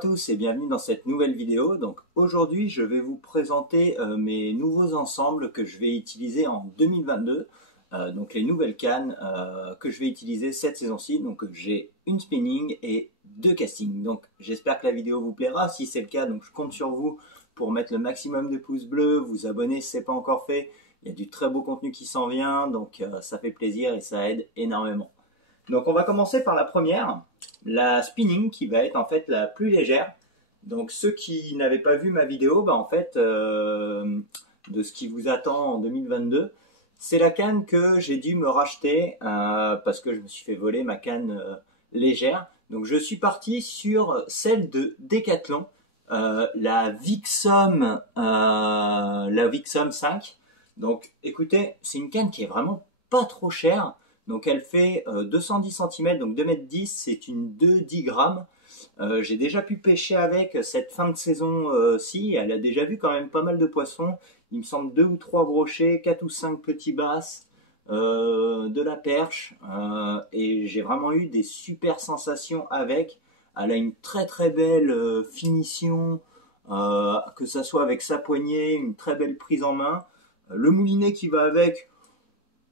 tous et bienvenue dans cette nouvelle vidéo. Donc aujourd'hui je vais vous présenter mes nouveaux ensembles que je vais utiliser en 2022. Donc les nouvelles cannes que je vais utiliser cette saison-ci. Donc j'ai une spinning et deux castings. Donc j'espère que la vidéo vous plaira. Si c'est le cas, donc je compte sur vous pour mettre le maximum de pouces bleus, vous abonner si ce n'est pas encore fait. Il y a du très beau contenu qui s'en vient, donc ça fait plaisir et ça aide énormément. Donc on va commencer par la première, la spinning, qui va être en fait la plus légère. Donc ceux qui n'avaient pas vu ma vidéo, de ce qui vous attend en 2022, c'est la canne que j'ai dû me racheter parce que je me suis fait voler ma canne légère. Donc je suis parti sur celle de Decathlon, la Vixom 5. Donc écoutez, c'est une canne qui est vraiment pas trop chère. Donc elle fait 210 cm, donc 2,10 m, c'est une 2,10 grammes. J'ai déjà pu pêcher avec cette fin de saison-ci. Elle a déjà vu quand même pas mal de poissons. Il me semble 2 ou 3 brochets, 4 ou 5 petits basses, de la perche. Et j'ai vraiment eu des super sensations avec. Elle a une très très belle finition, que ça soit avec sa poignée, une très belle prise en main. Le moulinet qui va avec,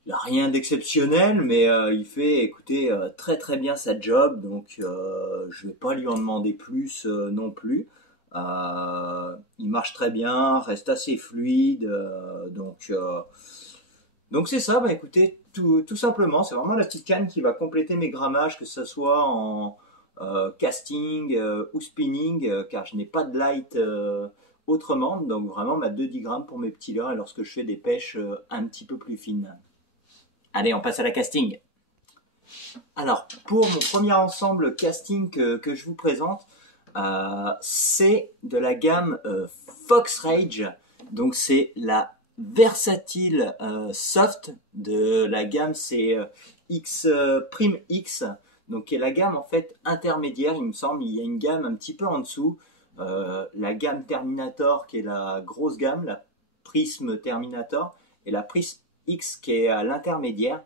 il n'y a rien d'exceptionnel, mais il fait, écoutez, très très bien sa job, donc je ne vais pas lui en demander plus non plus. Il marche très bien, reste assez fluide, donc c'est ça. Écoutez, tout simplement, c'est vraiment la petite canne qui va compléter mes grammages, que ce soit en casting ou spinning, car je n'ai pas de light autrement, donc vraiment ma 2,10 grammes pour mes petits leurres et lorsque je fais des pêches un petit peu plus fines. Allez, on passe à la casting. Alors, pour mon premier ensemble casting que je vous présente, c'est de la gamme Fox Rage. Donc, c'est la versatile soft de la gamme, c'est X Prime X. Donc, qui est la gamme en fait intermédiaire, il me semble. Il y a une gamme un petit peu en dessous. La gamme Terminator, qui est la grosse gamme, la Prism Terminator, et la Prism X qui est à l'intermédiaire.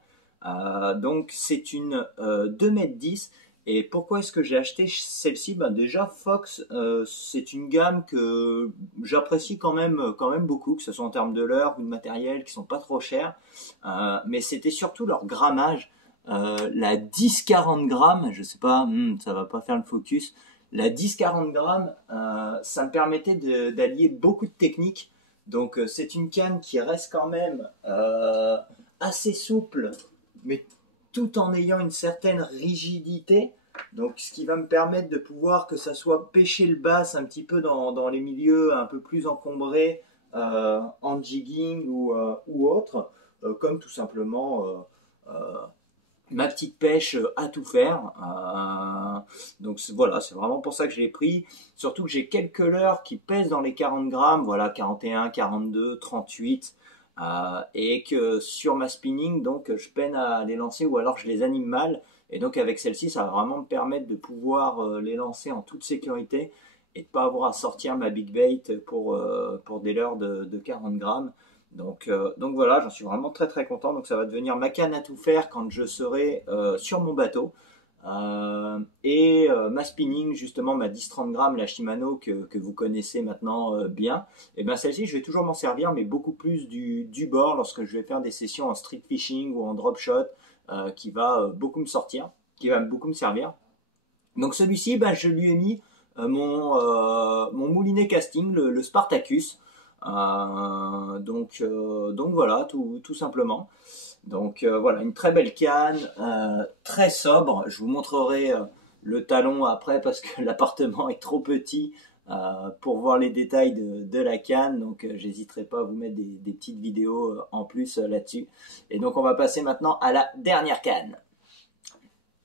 Donc c'est une 2,10 m. Et pourquoi est-ce que j'ai acheté celle-ci? Déjà Fox, c'est une gamme que j'apprécie quand même beaucoup, que ce soit en termes de leurre ou de matériel, qui sont pas trop chers. Mais c'était surtout leur grammage. La 10-40 grammes, je sais pas, ça va pas faire le focus. La 10-40 grammes, ça me permettait d'allier beaucoup de techniques. Donc c'est une canne qui reste quand même assez souple, mais tout en ayant une certaine rigidité. Donc ce qui va me permettre de pouvoir, que ça soit pêcher le bass un petit peu dans les milieux un peu plus encombrés, en jigging ou autre, comme tout simplement ma petite pêche à tout faire. Donc voilà, c'est vraiment pour ça que je l'ai pris. Surtout que j'ai quelques leurres qui pèsent dans les 40 grammes, voilà, 41, 42, 38. Et que sur ma spinning, donc je peine à les lancer ou alors je les anime mal. Et donc avec celle-ci, ça va vraiment me permettre de pouvoir les lancer en toute sécurité et de ne pas avoir à sortir ma big bait pour des leurres de 40 grammes. Donc voilà, j'en suis vraiment très très content. Donc ça va devenir ma canne à tout faire quand je serai sur mon bateau. Ma spinning, justement ma 10-30 grammes, la Shimano que vous connaissez maintenant bien. Et bien celle-ci, je vais toujours m'en servir, mais beaucoup plus du bord lorsque je vais faire des sessions en street fishing ou en drop shot, qui va beaucoup me servir. Donc celui-ci, je lui ai mis mon moulinet casting, le Spartacus. Donc voilà, tout simplement. Donc voilà, une très belle canne, très sobre. Je vous montrerai le talon après parce que l'appartement est trop petit pour voir les détails de la canne. Donc j'hésiterai pas à vous mettre des petites vidéos en plus là-dessus. Et donc on va passer maintenant à la dernière canne.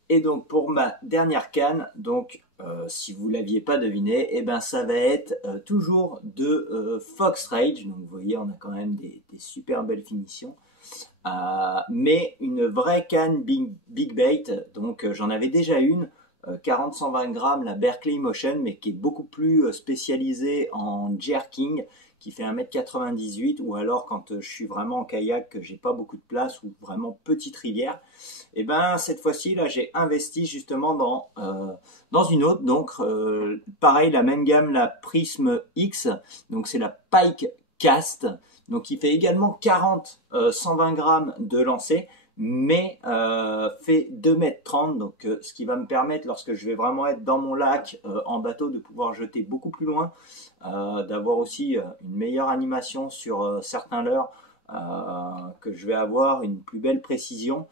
Et donc pour ma dernière canne, donc si vous l'aviez pas deviné, ça va être toujours de Fox Rage. Donc vous voyez, on a quand même des super belles finitions. Mais une vraie canne big bait. Donc j'en avais déjà une 40-120 grammes, la Berkley Motion, mais qui est beaucoup plus spécialisée en jerking, qui fait 1,98 m, ou alors quand je suis vraiment en kayak, que j'ai pas beaucoup de place, ou vraiment petite rivière, et ben cette fois-ci là j'ai investi justement dans une autre, donc pareil, la même gamme, la Prism X, donc c'est la Pike Cast, donc qui fait également 120 grammes de lancer, mais fait 2,30 m, donc ce qui va me permettre, lorsque je vais vraiment être dans mon lac en bateau, de pouvoir jeter beaucoup plus loin, d'avoir aussi une meilleure animation sur certains leurres, que je vais avoir une plus belle précision,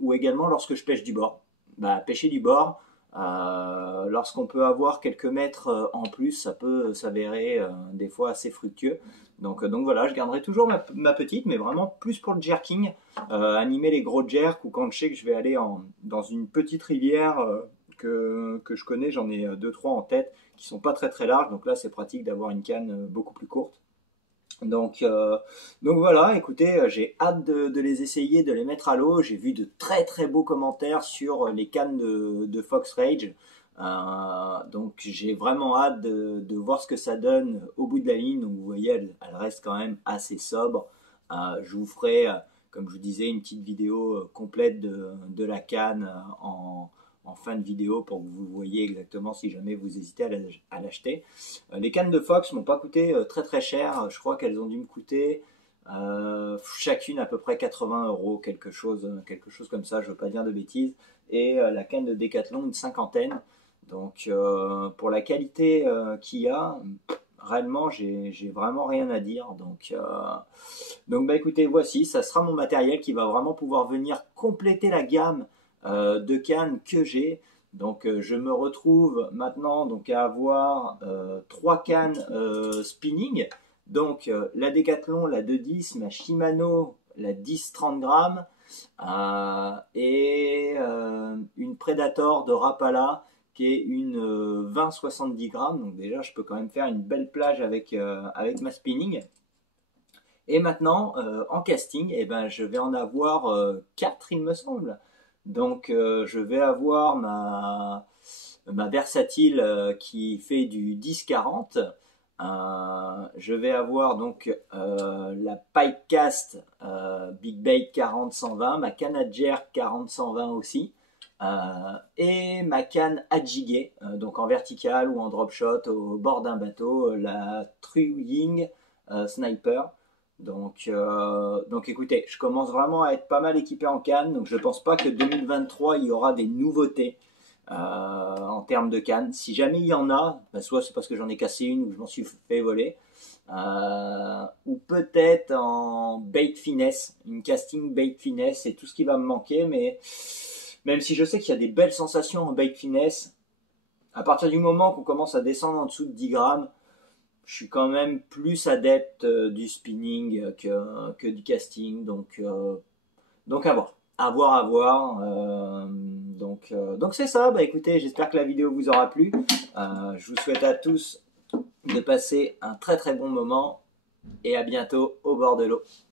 ou également lorsque je pêche du bord. Pêcher du bord, lorsqu'on peut avoir quelques mètres en plus, ça peut s'avérer des fois assez fructueux. Donc voilà, je garderai toujours ma petite, mais vraiment plus pour le jerking, animer les gros jerks, ou quand je sais que je vais aller dans une petite rivière que je connais, j'en ai 2-3 en tête, qui sont pas très très larges, donc là c'est pratique d'avoir une canne beaucoup plus courte. Donc voilà, écoutez, j'ai hâte de les essayer, de les mettre à l'eau. J'ai vu de très très beaux commentaires sur les cannes de Fox Rage. Donc j'ai vraiment hâte de voir ce que ça donne au bout de la ligne. Donc vous voyez, elle reste quand même assez sobre. Je vous ferai, comme je vous disais, une petite vidéo complète de la canne en fin de vidéo, pour que vous voyez exactement si jamais vous hésitez à l'acheter. Les cannes de Fox m'ont pas coûté très très cher. Je crois qu'elles ont dû me coûter chacune à peu près 80 €, quelque chose comme ça, je veux pas dire de bêtises. Et la canne de Decathlon, une cinquantaine. Donc pour la qualité qu'il y a, réellement j'ai vraiment rien à dire. Donc écoutez, voici, ça sera mon matériel qui va vraiment pouvoir venir compléter la gamme de cannes que j'ai. Donc je me retrouve maintenant donc à avoir 3 cannes spinning. Donc la Decathlon, la 210, ma Shimano, la 10-30 grammes, et une Predator de Rapala, qui est une 20-70 grammes. Donc déjà je peux quand même faire une belle plage avec ma spinning. Et maintenant en casting, eh ben, je vais en avoir 4, il me semble. Donc je vais avoir ma versatile qui fait du 10-40. Je vais avoir donc la Pipecast Big Bait 40-120, ma canne à jerk 40-120 aussi, et ma canne à jiguer, donc en vertical ou en drop shot au bord d'un bateau, la True Ying Sniper. Donc écoutez, je commence vraiment à être pas mal équipé en canne, donc je pense pas que 2023 il y aura des nouveautés en termes de canne. Si jamais il y en a, soit c'est parce que j'en ai cassé une ou je m'en suis fait voler, ou peut-être en bait finesse, une casting bait finesse, c'est tout ce qui va me manquer. Mais même si je sais qu'il y a des belles sensations en bait finesse, à partir du moment qu'on commence à descendre en dessous de 10 grammes, je suis quand même plus adepte du spinning que du casting. Donc à voir. À voir. Donc c'est ça. Écoutez, j'espère que la vidéo vous aura plu. Je vous souhaite à tous de passer un très très bon moment, et à bientôt au bord de l'eau.